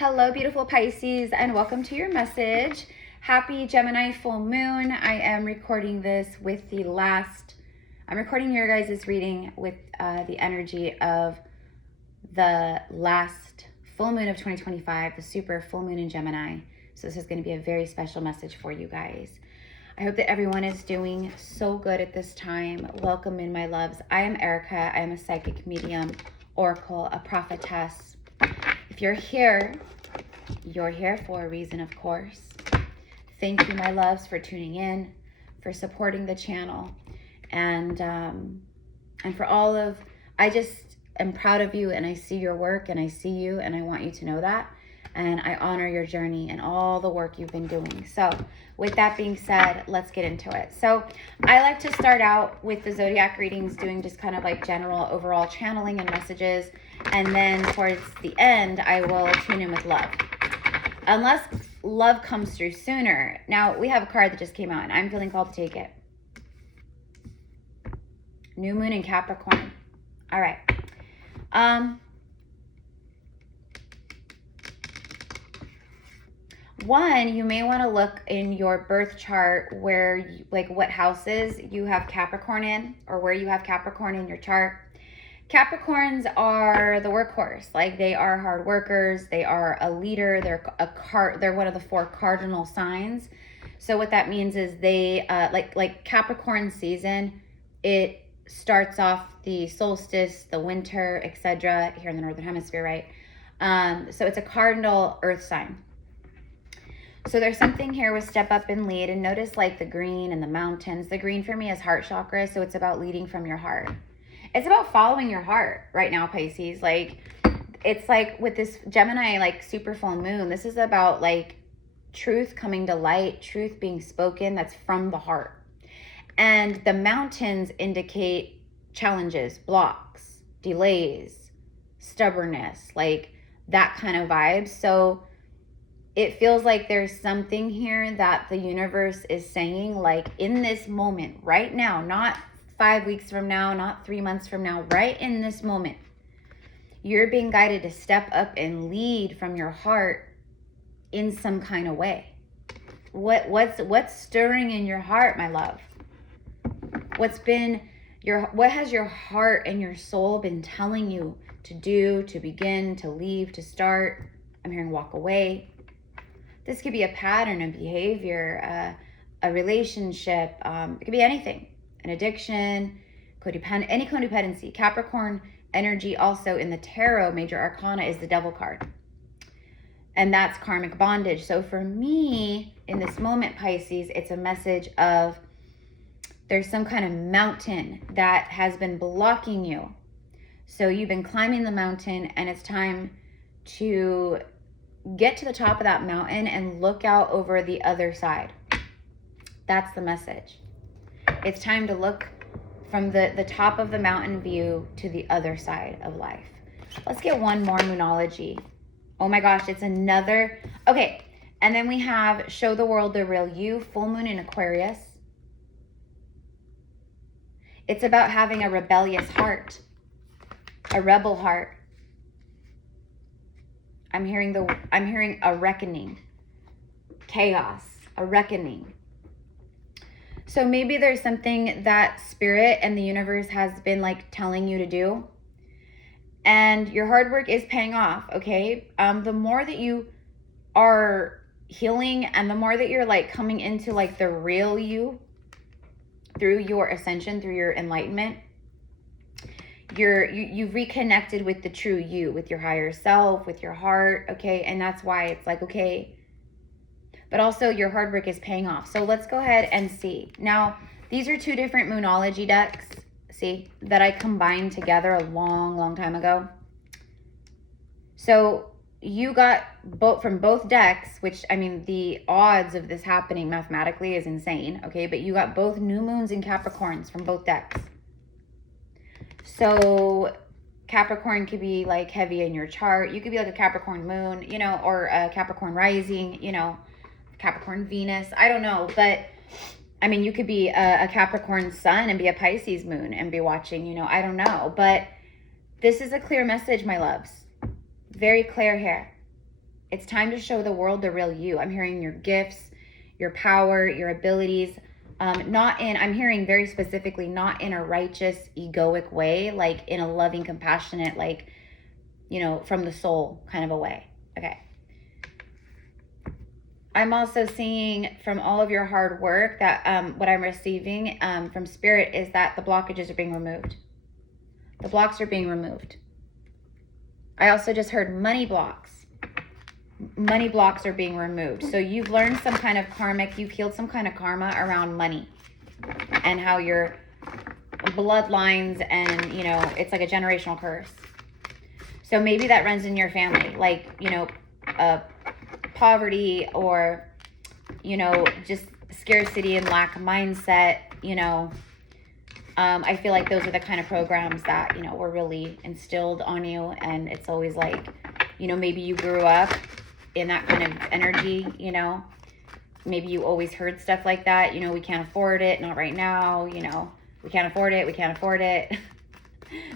Hello, beautiful Pisces, and welcome to your message. Happy Gemini full moon. I am recording this with I'm recording your guys' reading with the energy of the last full moon of 2025, the super full moon in Gemini. So this is going to be a very special message for you guys. I hope that everyone is doing so good at this time. Welcome in, my loves. I am Erica. I am a psychic medium, oracle, a prophetess. If you're here for a reason, of course. Thank you, my loves, for tuning in, for supporting the channel, and for all of, I just am proud of you, and I see your work, and I see you, and I want you to know that, and I honor your journey and all the work you've been doing. So with that being said, let's get into it. So I like to start out with the zodiac readings, doing just kind of like general overall channeling and messages. And then towards the end, I will tune in with love. Unless love comes through sooner. Now, we have a card that just came out, and I'm feeling called to take it. New moon in Capricorn. All right. One, you may want to look in your birth chart where, like, what houses you have Capricorn in, or where you have Capricorn in your chart. Capricorns are the workhorse. Like, they are hard workers. They are a leader. They're one of the 4 cardinal signs. So what that means is they like Capricorn season, it starts off the solstice, the winter, etc. here in the northern hemisphere, right? So it's a cardinal earth sign. So there's something here with step up and lead, and notice like the green and the mountains. The green for me is heart chakra, so it's about leading from your heart. It's about following your heart right now, Pisces. Like, it's like with this Gemini, like, super full moon, this is about like truth coming to light, truth being spoken that's from the heart. And the mountains indicate challenges, blocks, delays, stubbornness, like that kind of vibe. So it feels like there's something here that the universe is saying, like, in this moment right now, not 5 weeks from now, not 3 months from now, right in this moment, you're being guided to step up and lead from your heart in some kind of way. What's stirring in your heart, my love? What has your heart and your soul been telling you to do, to begin, to leave, to start? I'm hearing walk away. This could be a pattern of behavior, a relationship. It could be anything. An addiction, any codependency. Capricorn energy also in the tarot major arcana is the devil card. And that's karmic bondage. So for me, in this moment, Pisces, it's a message of there's some kind of mountain that has been blocking you. So you've been climbing the mountain, and it's time to get to the top of that mountain and look out over the other side. That's the message. It's time to look from the top of the mountain view to the other side of life. Let's get one more moonology. Oh my gosh, it's another. Okay, and then we have show the world the real you, full moon in Aquarius. It's about having a rebellious heart, a rebel heart. I'm hearing a reckoning, chaos, a reckoning. So maybe there's something that spirit and the universe has been like telling you to do, and your hard work is paying off, okay? The more that you are healing, and the more that you're like coming into like the real you through your ascension, through your enlightenment, you've reconnected with the true you, with your higher self, with your heart, okay? And that's why it's like, okay, but also your hard work is paying off. So let's go ahead and see. Now, these are 2 different moonology decks, see, that I combined together a long, long time ago. So you got both from both decks, which, I mean, the odds of this happening mathematically is insane, okay? But you got both new moons and Capricorns from both decks. So Capricorn could be like heavy in your chart. You could be like a Capricorn moon, you know, or a Capricorn rising, you know, Capricorn Venus, I don't know, but I mean, you could be a Capricorn sun and be a Pisces moon and be watching, you know, I don't know, but this is a clear message, my loves. Very clear here. It's time to show the world the real you. I'm hearing your gifts, your power, your abilities. I'm hearing very specifically, not in a righteous, egoic way, like in a loving, compassionate, like, from the soul kind of a way. Okay. I'm also seeing from all of your hard work that what I'm receiving from Spirit is that the blockages are being removed. The blocks are being removed. I also just heard money blocks. Money blocks are being removed. So you've learned some kind of karmic, you've healed some kind of karma around money and how your bloodlines and, it's like a generational curse. So maybe that runs in your family, like, poverty or, just scarcity and lack mindset, I feel like those are the kind of programs that, were really instilled on you. And it's always like, maybe you grew up in that kind of energy, maybe you always heard stuff like that. We can't afford it. Not right now. We can't afford it. We can't afford it.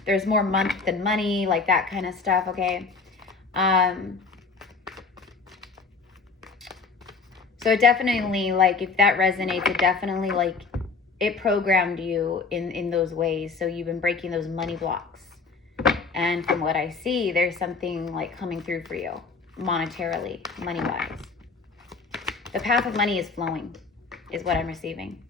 There's more month than money, like that kind of stuff. Okay. So it definitely, like, if that resonates, it definitely, like, it programmed you in those ways. So you've been breaking those money blocks. And from what I see, there's something like coming through for you monetarily, money-wise. The path of money is flowing, is what I'm receiving.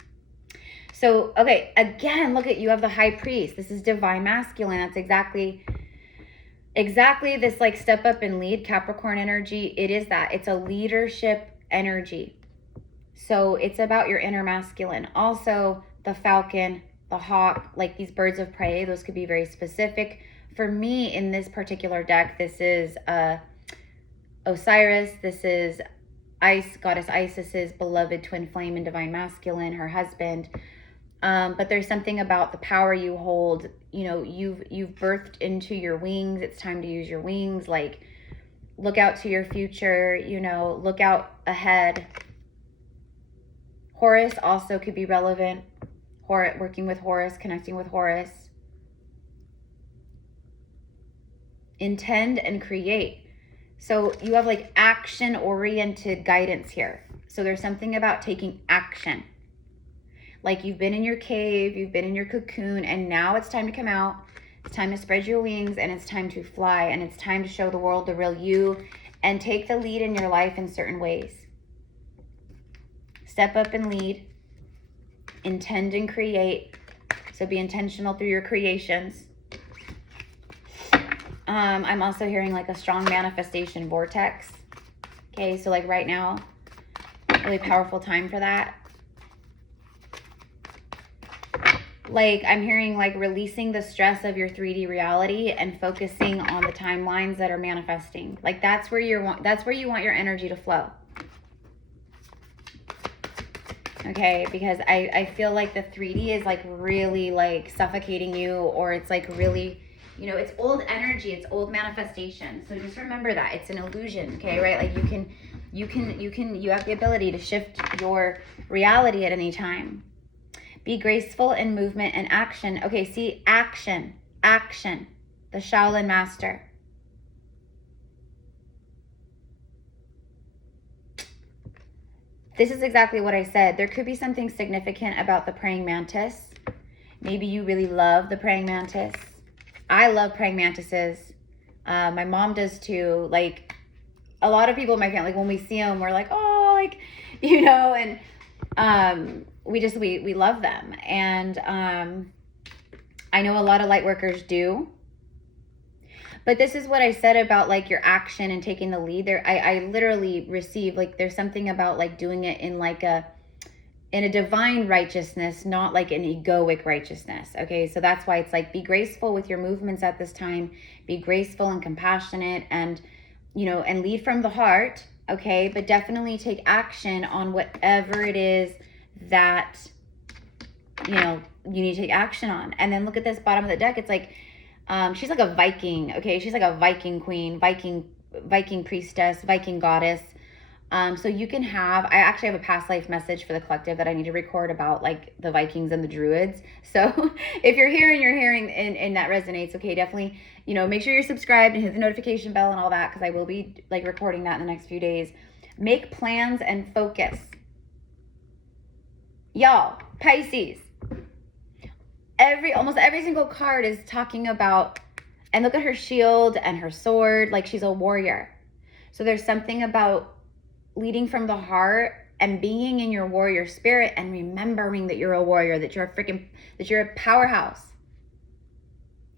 So, okay, again, look at, you have the High Priest. This is divine masculine. That's exactly this, like, step up and lead Capricorn energy. It is that. It's a leadership energy. So it's about your inner masculine. Also, the falcon, the hawk, like these birds of prey, those could be very specific. For me, in this particular deck, this is Osiris. This is goddess Isis's beloved twin flame and divine masculine, her husband. But there's something about the power you hold. You've birthed into your wings. It's time to use your wings. Like, look out to your future, look out ahead. Horus also could be relevant. Working with Horus, connecting with Horus. Intend and create. So you have like action-oriented guidance here. So there's something about taking action. Like, you've been in your cave, you've been in your cocoon, and now it's time to come out. It's time to spread your wings, and it's time to fly, and it's time to show the world the real you and take the lead in your life in certain ways. Step up and lead. Intend and create. So be intentional through your creations. I'm also hearing like a strong manifestation vortex. Okay, so like right now, really powerful time for that. Like, I'm hearing like releasing the stress of your 3D reality and focusing on the timelines that are manifesting. Like, that's where you want your energy to flow. Okay, because I feel like the 3D is like really like suffocating you, or it's like really, it's old energy, it's old manifestation. So just remember that it's an illusion, okay, right? Like you have the ability to shift your reality at any time. Be graceful in movement and action. Okay, see, action, the Shaolin master. This is exactly what I said. There could be something significant about the praying mantis. Maybe you really love the praying mantis. I love praying mantises. My mom does too. Like, a lot of people in my family, like, when we see them, we're like, oh, like, and we love them. And I know a lot of light workers do. But this is what I said about like your action and taking the lead there. I literally received, like, there's something about like doing it in like in a divine righteousness, not like an egoic righteousness. Okay, so that's why it's like, be graceful with your movements at this time. Be graceful and compassionate, and and lead from the heart. Okay, but definitely take action on whatever it is that you need to take action on. And then look at this bottom of the deck. It's like she's like a Viking. Okay, she's like a Viking queen, Viking priestess, Viking goddess. So you can have, I actually have a past life message for the collective that I need to record about like the Vikings and the Druids. So if you're hearing and that resonates, okay, definitely, make sure you're subscribed and hit the notification bell and all that, because I will be like recording that in the next few days. Make plans and focus. Y'all, Pisces, almost every single card is talking about, and look at her shield and her sword, like she's a warrior. So there's something about leading from the heart and being in your warrior spirit and remembering that you're a warrior, that you're a powerhouse.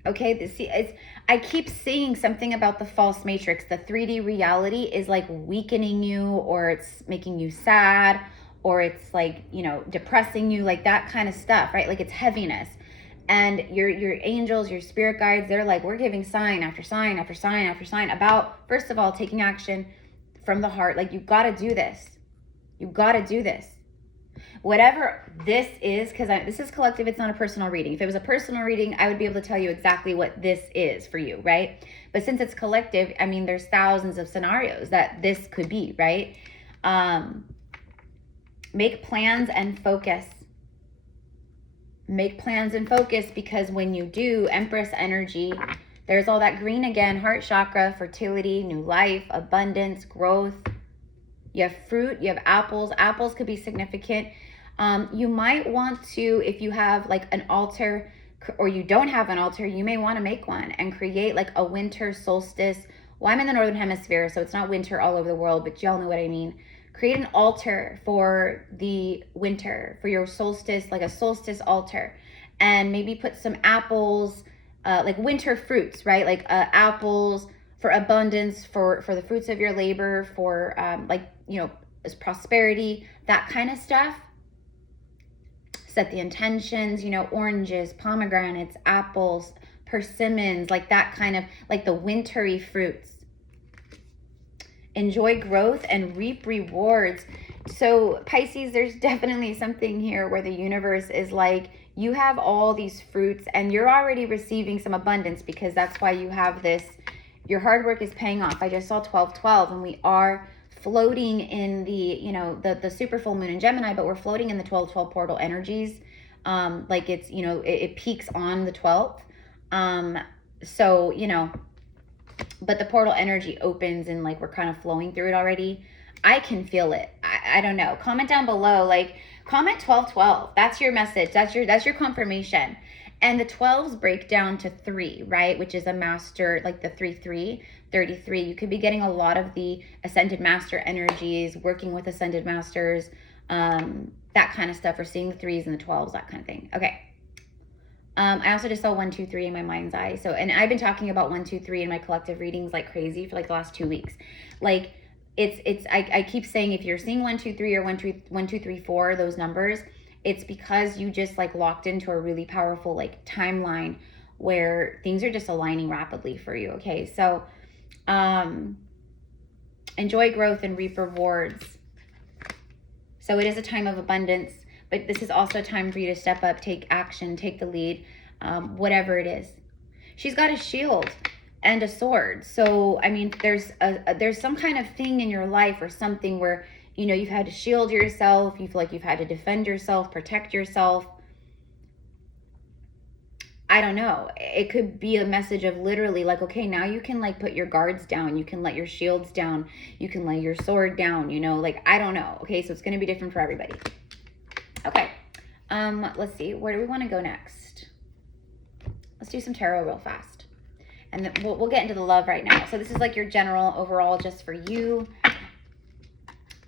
Okay, I keep seeing something about the false matrix. The 3D reality is like weakening you, or it's making you sad, or it's like, depressing you, like that kind of stuff, right? Like it's heaviness. And your angels, your spirit guides, they're like, we're giving sign after sign after sign after sign about, first of all, taking action from the heart. Like, you got to do this. You got to do this. Whatever this is, because this is collective, it's not a personal reading. If it was a personal reading, I would be able to tell you exactly what this is for you, right? But since it's collective, I mean, there's thousands of scenarios that this could be, right? Make plans and focus. Make plans and focus, because when you do, Empress energy, there's all that green again, heart chakra, fertility, new life, abundance, growth. You have fruit, you have apples. Apples could be significant. You might want to, if you have like an altar, or you don't have an altar, you may want to make one and create like a winter solstice. Well, I'm in the Northern Hemisphere, so it's not winter all over the world, but y'all know what I mean. Create an altar for the winter, for your solstice, like a solstice altar, and maybe put some apples, like winter fruits, right? Like apples for abundance, for the fruits of your labor, for prosperity, that kind of stuff. Set the intentions, oranges, pomegranates, apples, persimmons, like that kind of, like the wintry fruits. Enjoy growth and reap rewards. So Pisces, there's definitely something here where the universe is like, you have all these fruits and you're already receiving some abundance, because that's why you have this, your hard work is paying off. I just saw 1212, and we are floating in the super full moon in Gemini, but we're floating in the 1212 portal energies. Like it's, it peaks on the 12th. But the portal energy opens and like we're kind of flowing through it already. I can feel it. I don't know. Comment down below, like comment 1212. That's your message. That's your confirmation. And the 12s break down to 3, right? Which is a master, like the 3-3, 33. You could be getting a lot of the ascended master energies, working with ascended masters, that kind of stuff. We're seeing the 3s and the 12s, that kind of thing. Okay. I also just saw 1, 2, 3 in my mind's eye. So, and I've been talking about 1, 2, 3 in my collective readings like crazy for like the last 2 weeks. Like I keep saying, if you're seeing 1, 2, 3 or 1, 2, 3, 4, those numbers, it's because you just like locked into a really powerful like timeline where things are just aligning rapidly for you. Okay. So, enjoy growth and reap rewards. So it is a time of abundance, but this is also a time for you to step up, take action, take the lead, whatever it is. She's got a shield and a sword. So, I mean, there's some kind of thing in your life or something where, you've had to shield yourself. You feel like you've had to defend yourself, protect yourself. I don't know. It could be a message of literally like, okay, now you can like put your guards down. You can let your shields down. You can lay your sword down, like, I don't know. Okay. So it's going to be different for everybody. Okay. Let's see. Where do we want to go next? Let's do some tarot real fast. And then we'll get into the love right now. So this is like your general overall just for you.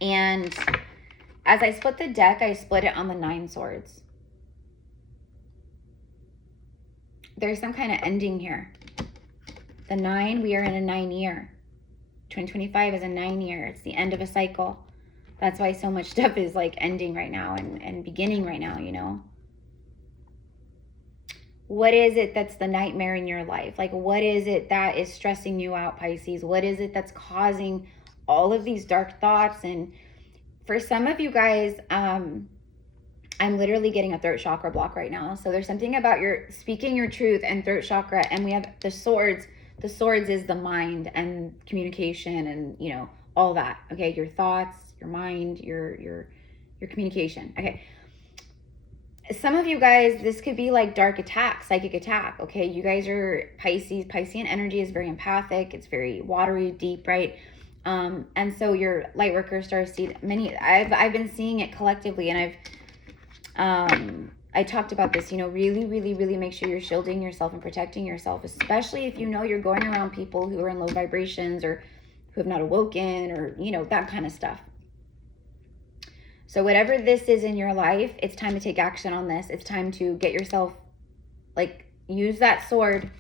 And as I split the deck, I split it on the 9 swords. There's some kind of ending here. The 9, we are in a 9 year. 2025 is a 9 year. It's the end of a cycle. That's why so much stuff is like ending right now and beginning right now, What is it that's the nightmare in your life? Like, what is it that is stressing you out, Pisces? What is it that's causing all of these dark thoughts? And for some of you guys, I'm literally getting a throat chakra block right now. So there's something about your speaking your truth and throat chakra. And we have the swords. The swords is the mind and communication and, all that. Okay, your thoughts, your mind, your communication. Okay. Some of you guys, this could be like dark attack, psychic attack. Okay, you guys are Pisces. Piscean energy is very empathic. It's very watery, deep, right? And so your light worker, star seed, I've been seeing it collectively, and I talked about this, really, really, really make sure you're shielding yourself and protecting yourself, especially if you're going around people who are in low vibrations or who have not awoken, or, that kind of stuff. So whatever this is in your life, it's time to take action on this. It's time to get yourself, use that sword,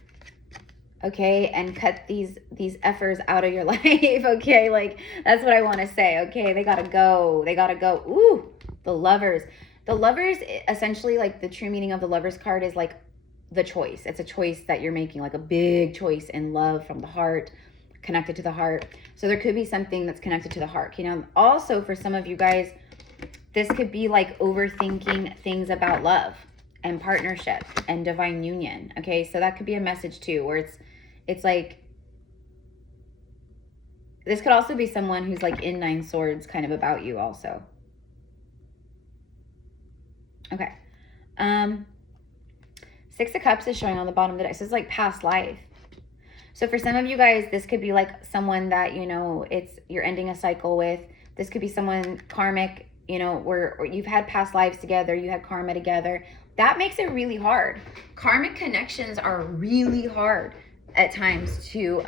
okay, and cut these effers out of your life, okay? That's what I want to say, okay? They gotta go. Ooh, the Lovers. The Lovers, essentially, the true meaning of the Lovers card is the choice. It's a choice that you're making, a big choice in love from the heart, connected to the heart. So there could be something that's connected to the heart. Also for some of you guys, this could be overthinking things about love and partnership and divine union. Okay, so that could be a message too, where it's this could also be someone who's in Nine Swords kind of about you also. Okay. Six of Cups is showing on the bottom of the deck. So it's past life. So for some of you guys, this could be someone that, you're ending a cycle with. This could be someone karmic, where you've had past lives together, you had karma together. That makes it really hard. Karmic connections are really hard at times to,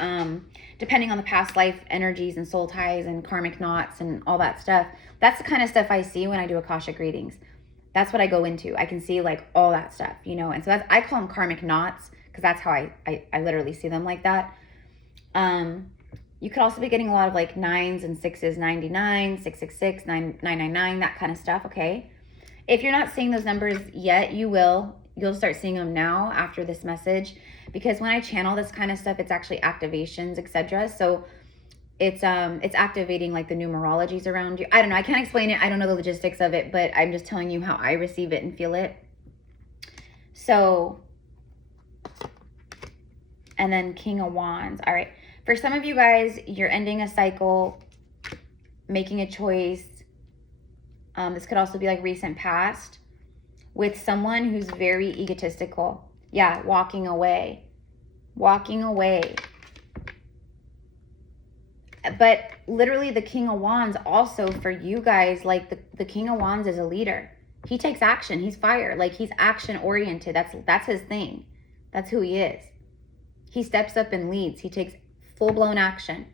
depending on the past life energies and soul ties and karmic knots and all that stuff. That's the kind of stuff I see when I do Akashic readings. That's what I go into. I can see all that stuff, and so I call them karmic knots, because that's how I literally see them like that. You could also be getting a lot of 9s and 6s, 99, 666, 999, that kind of stuff, okay? If you're not seeing those numbers yet, you will. You'll start seeing them now after this message, because when I channel this kind of stuff, it's actually activations, etc. So it's activating the numerologies around you. I don't know. I can't explain it. I don't know the logistics of it, but I'm just telling you how I receive it and feel it. So, and then King of Wands. All right. For some of you guys, you're ending a cycle, making a choice. This could also be recent past, with someone who's very egotistical. Yeah, walking away. Walking away. But literally the King of Wands also for you guys, the King of Wands is a leader. He takes action. He's fire. He's action oriented. That's his thing. That's who he is. He steps up and leads. He takes full-blown action.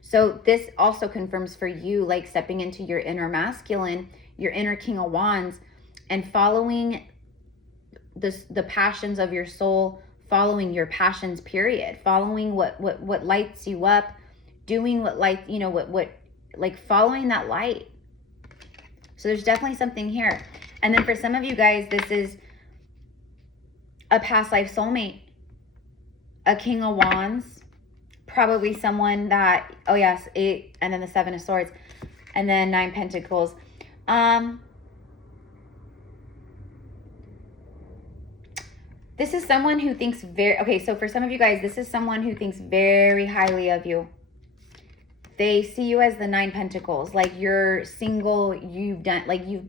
So this also confirms for you, stepping into your inner masculine, your inner King of Wands, and following the passions of your soul, following your passions, period, following what lights you up, doing what light, following that light. So there's definitely something here. And then for some of you guys, this is a past life soulmate, a King of Wands, probably someone that, oh yes, 8, and then the 7 of Swords, and then 9 Pentacles. This is someone who thinks okay, so for some of you guys, this is someone who thinks very highly of you. They see you as the 9 Pentacles, you're single, you've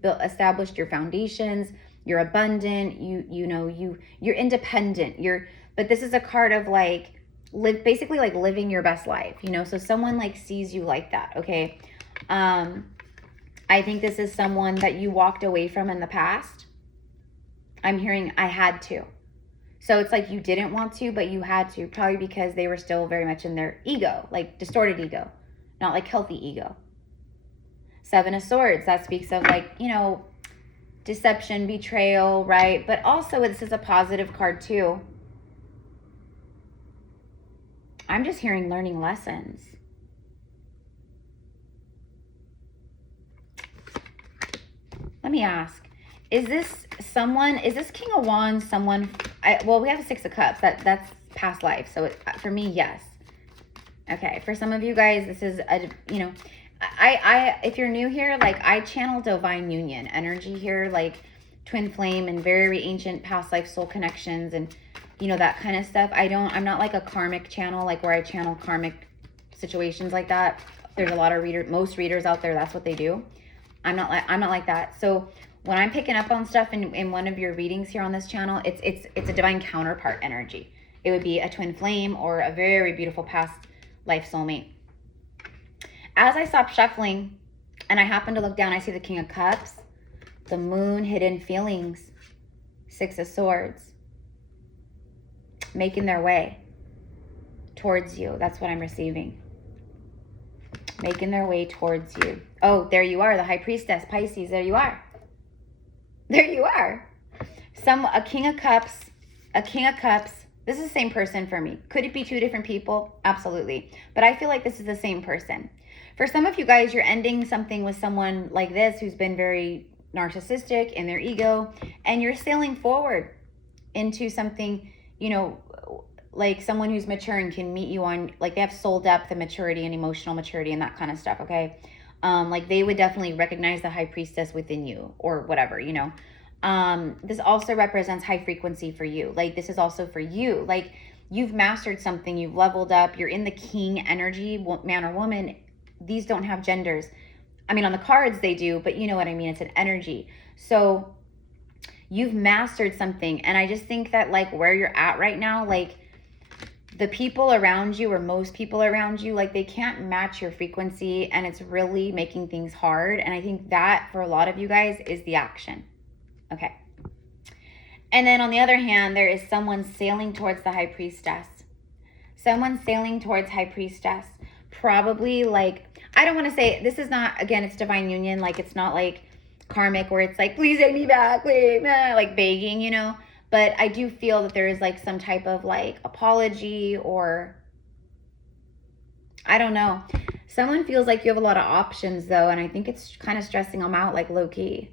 established your foundations, you're abundant, you're independent, but this is a card of basically living your best life, so someone sees you like that, okay? I think this is someone that you walked away from in the past. I'm hearing I had to. So it's you didn't want to, but you had to, probably because they were still very much in their ego, distorted ego, not healthy ego. 7 of Swords, that speaks of deception, betrayal, right? But also this is a positive card too. I'm just hearing learning lessons. Let me ask, is this King of Wands someone, well, we have a 6 of Cups, that's past life. So for me, yes. Okay, for some of you guys, this is if you're new here, I channel divine union energy here, twin flame and very ancient past life soul connections and that kind of stuff. I'm not a karmic channel, where I channel karmic situations like that. there's a lot of most readers out there, that's what they do. I'm not like that. So when I'm picking up on stuff in one of your readings here on this channel, it's a divine counterpart energy. It would be a twin flame or a very beautiful past life soulmate. As I stop shuffling and I happen to look down, I see the King of Cups, the Moon, hidden feelings, Six of Swords, making their way towards you. That's what I'm receiving. Making their way towards you. Oh, there you are, the High Priestess, Pisces. There you are. There you are. A King of Cups, a King of Cups. This is the same person for me. Could it be two different people? Absolutely. But I feel like this is the same person. For some of you guys, you're ending something with someone like this who's been very narcissistic in their ego, and you're sailing forward into something, you know, like someone who's mature and can meet you on, like they have soul depth and maturity and emotional maturity and that kind of stuff, okay? Like they would definitely recognize the High Priestess within you or whatever, you know? This also represents high frequency for you. Like this is also for you. Like you've mastered something, you've leveled up, you're in the king energy, man or woman. These don't have genders. I mean, on the cards they do, but you know what I mean? It's an energy. So you've mastered something. And I just think that like where you're at right now, like the people around you or most people around you, like they can't match your frequency, and it's really making things hard. And I think that for a lot of you guys is the action. Okay. And then on the other hand, there is someone sailing towards the High Priestess. Someone sailing towards High Priestess. Probably like, I don't want to say, this is not, again, it's divine union. Like it's not like karmic where it's like, please take me back, please, like begging, you know. But I do feel that there is like some type of like apology, or I don't know. Someone feels like you have a lot of options though. And I think it's kind of stressing them out, like low key.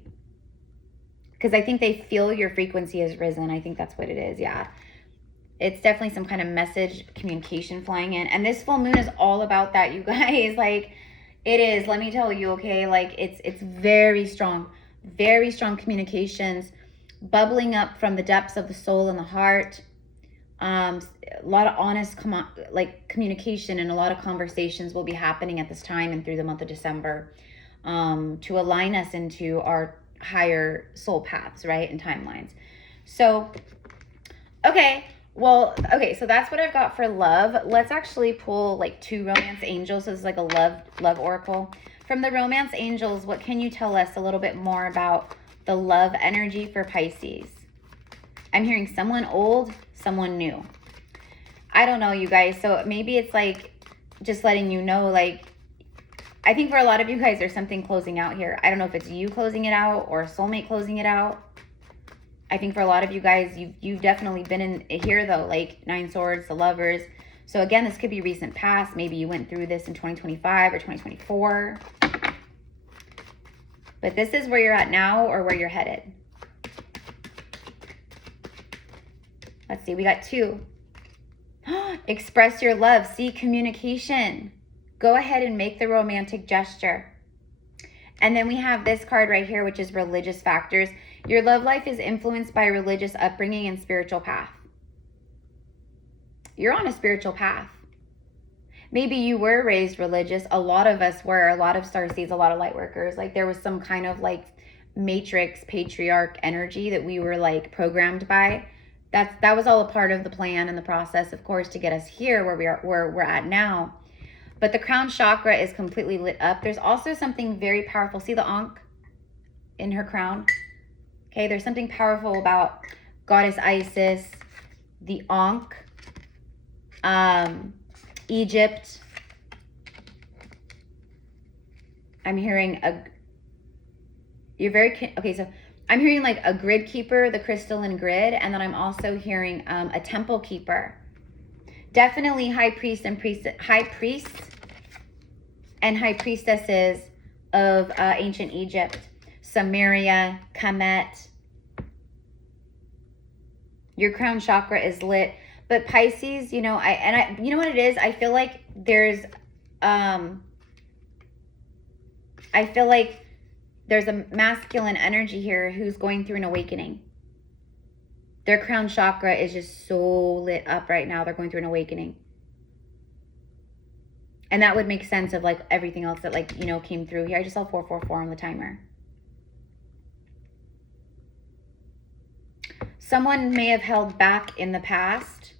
Because I think they feel your frequency has risen. I think that's what it is. Yeah. It's definitely some kind of message communication flying in. And this full moon is all about that, you guys. Like it is, let me tell you, okay? Like it's very strong communications bubbling up from the depths of the soul and the heart. A lot of honest communication, and a lot of conversations will be happening at this time and through the month of December to align us into our higher soul paths, right, and timelines. So okay, so that's what I've got for love. Let's actually pull like 2 romance angels. So this is like a love oracle. From the romance angels, what can you tell us a little bit more about the love energy for Pisces? I'm hearing someone old, someone new. I don't know, you guys. So maybe it's like just letting you know, like, I think for a lot of you guys, there's something closing out here. I don't know if it's you closing it out or a soulmate closing it out. I think for a lot of you guys, you've definitely been in here though, like 9 swords, the lovers. So again, this could be recent past. Maybe you went through this in 2025 or 2024. But this is where you're at now or where you're headed. Let's see, we got 2. Express your love. See, communication. Go ahead and make the romantic gesture. And then we have this card right here, which is religious factors. Your love life is influenced by religious upbringing and spiritual path. You're on a spiritual path. Maybe you were raised religious. A lot of us were. A lot of starseeds, a lot of light workers. Like there was some kind of like matrix patriarch energy that we were like programmed by. That was all a part of the plan and the process, of course, to get us here where we're at now. But the crown chakra is completely lit up. There's also something very powerful. See the Ankh in her crown? Okay, there's something powerful about Goddess Isis, the Ankh, Egypt. I'm hearing so I'm hearing like a grid keeper, the crystalline grid, and then I'm also hearing a temple keeper. Definitely high priests and high priestesses of ancient Egypt, Samaria, Kemet. Your crown chakra is lit. But Pisces, you know, you know what it is? I feel like there's a masculine energy here who's going through an awakening. Their crown chakra is just so lit up right now. They're going through an awakening. And that would make sense of like everything else that like, you know, came through here. I just saw 444 on the timer. Someone may have held back in the past.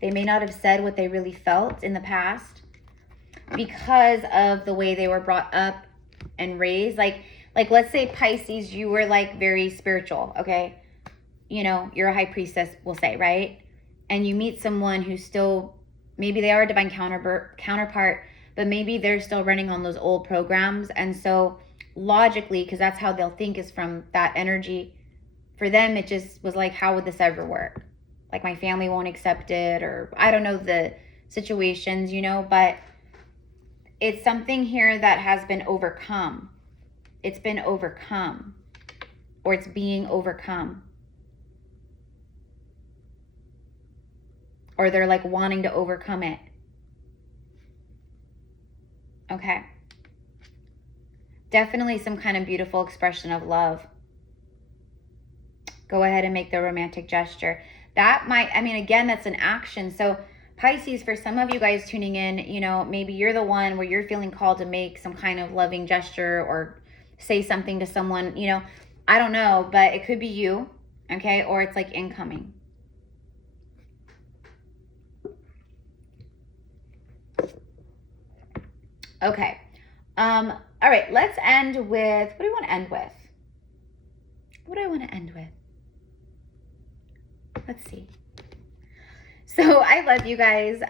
They may not have said what they really felt in the past because of the way they were brought up and raised. Like let's say Pisces, you were like very spiritual, okay? You know, you're a high priestess, we'll say, right? And you meet someone who's still, maybe they are a divine counterpart, but maybe they're still running on those old programs. And so logically, because that's how they'll think, is from that energy, for them, it just was like, how would this ever work? Like my family won't accept it, or I don't know the situations, you know, but it's something here that has been overcome. It's been overcome, or it's being overcome. Or they're like wanting to overcome it. Okay. Definitely some kind of beautiful expression of love. Go ahead and make the romantic gesture. That might, I mean, again, that's an action. So Pisces, for some of you guys tuning in, you know, maybe you're the one where you're feeling called to make some kind of loving gesture or say something to someone, you know, I don't know, but it could be you, okay? Or it's like incoming. Okay. All right, let's end with, what do you want to end with? What do I want to end with? Let's see. So I love you guys.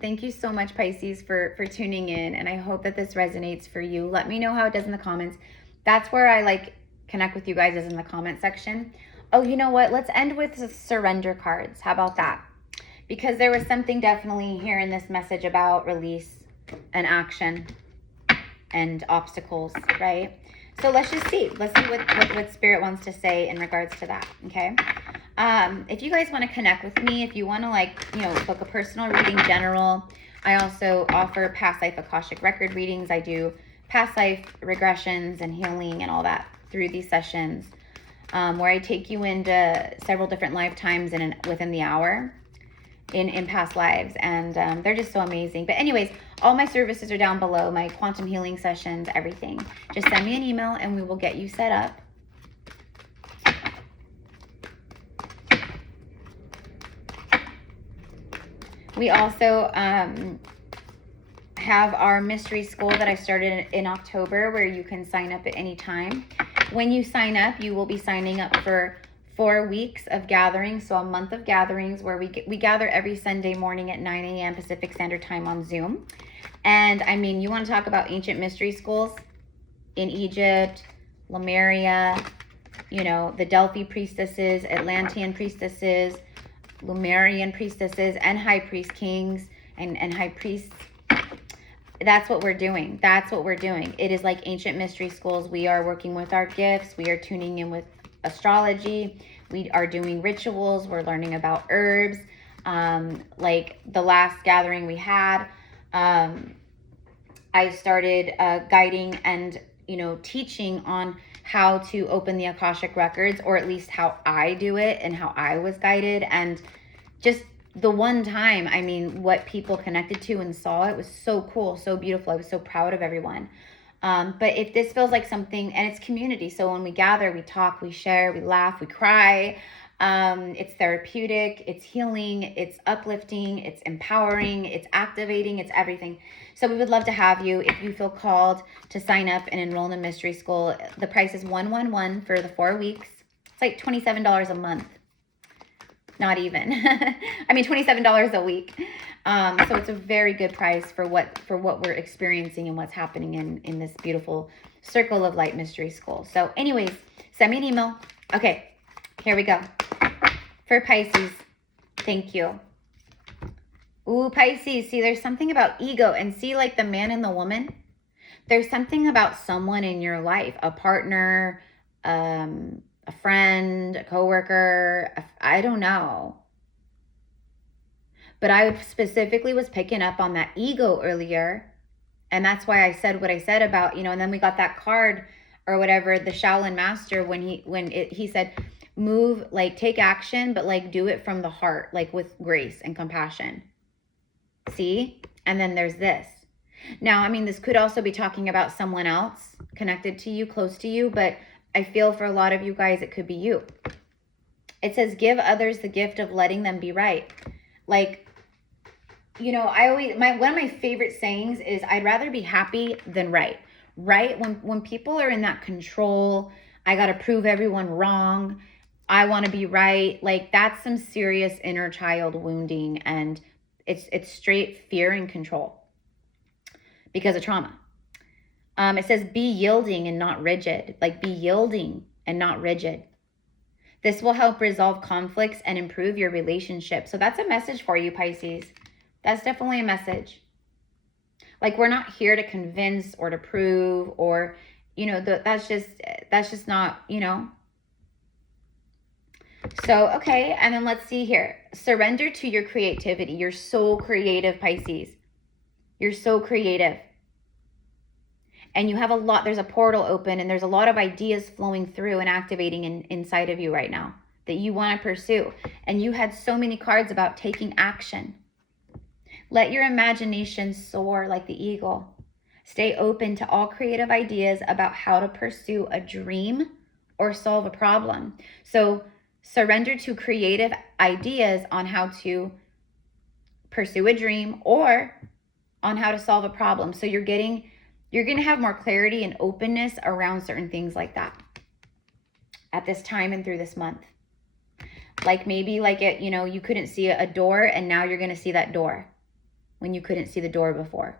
Thank you so much, Pisces, for tuning in. And I hope that this resonates for you. Let me know how it does in the comments. That's where I like connect with you guys, is in the comment section. Oh, you know what? Let's end with the surrender cards. How about that? Because there was something definitely here in this message about release and action and obstacles, right? So let's just see. Let's see what Spirit wants to say in regards to that, okay? If you guys want to connect with me, if you want to like, you know, book a personal reading, general, I also offer past life Akashic record readings. I do past life regressions and healing and all that through these sessions, where I take you into several different lifetimes within the hour in past lives, and they're just so amazing. But anyways, all my services are down below, my quantum healing sessions, everything. Just send me an email and we will get you set up. We also have our mystery school that I started in October, where you can sign up at any time. When you sign up, you will be signing up for 4 weeks of gatherings, so a month of gatherings where we gather every Sunday morning at 9 a.m. Pacific Standard Time on Zoom. And I mean, you want to talk about ancient mystery schools in Egypt, Lemuria, you know, the Delphi priestesses, Atlantean priestesses, Lemurian priestesses, and high priest kings and high priests. That's what we're doing. That's what we're doing. It is like ancient mystery schools. We are working with our gifts. We are tuning in with astrology. We are doing rituals. We're learning about herbs. Like the last gathering we had, I started guiding and, you know, teaching on how to open the Akashic records, or at least how I do it and how I was guided. And just the one time, I mean, what people connected to and saw, it was so cool, so beautiful. I was so proud of everyone. But if this feels like something, and it's community, so when we gather, we talk, we share, we laugh, we cry. It's therapeutic, it's healing, it's uplifting, it's empowering, it's activating, it's everything. So we would love to have you if you feel called to sign up and enroll in the mystery school. The price is $111 for the 4 weeks. It's like $27 a month. Not even. I mean, $27 a week. So it's a very good price for what we're experiencing and what's happening in this beautiful Circle of Light mystery school. So anyways, send me an email. Okay, here we go. For Pisces, thank you. Ooh, Pisces, see, there's something about ego, and see, like the man and the woman, there's something about someone in your life, a partner, a friend, a coworker, I don't know. But I specifically was picking up on that ego earlier. And that's why I said what I said about, you know, and then we got that card or whatever, the Shaolin Master, when he said, move, like take action, but like do it from the heart, like with grace and compassion. See, And then there's this. Now, I mean, this could also be talking about someone else connected to you, close to you, but I feel for a lot of you guys, it could be you. It says, give others the gift of letting them be right. Like, you know, one of my favorite sayings is, I'd rather be happy than right. Right? When people are in that control, I got to prove everyone wrong, I want to be right. Like, that's some serious inner child wounding, and it's straight fear and control because of trauma. It says, be yielding and not rigid. Like, be yielding and not rigid. This will help resolve conflicts and improve your relationship. So that's a message for you, Pisces. That's definitely a message. Like, we're not here to convince or to prove, or, you know, that's just not, you know. So, okay. And then let's see here. Surrender to your creativity. You're so creative, Pisces. You're so creative. And you have a lot, there's a portal open, and there's a lot of ideas flowing through and activating inside of you right now that you want to pursue. And you had so many cards about taking action. Let your imagination soar like the eagle. Stay open to all creative ideas about how to pursue a dream or solve a problem. So surrender to creative ideas on how to pursue a dream or on how to solve a problem. So you're going to have more clarity and openness around certain things like that at this time and through this month. Like, maybe like it, you know, you couldn't see a door, and now you're going to see that door when you couldn't see the door before.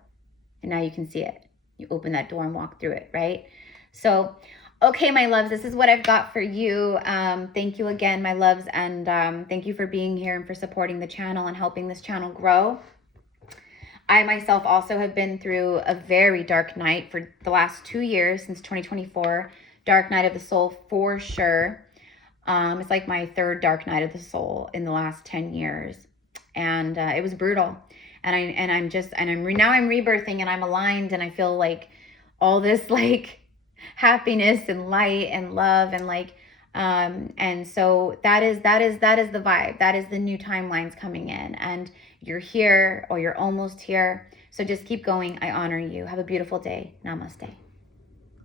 And now you can see it. You open that door and walk through it, right? So, okay, my loves, this is what I've got for you. Thank you again, my loves. And thank you for being here and for supporting the channel and helping this channel grow. I myself also have been through a very dark night for the last 2 years, since 2024. Dark night of the soul for sure. It's like my third dark night of the soul in the last 10 years. And it was brutal. And I'm rebirthing, and I'm aligned, and I feel like all this like happiness and light and love, and like and so that is the vibe. That is the new timelines coming in, and you're here, or you're almost here. So just keep going. I honor you. Have a beautiful day. Namaste.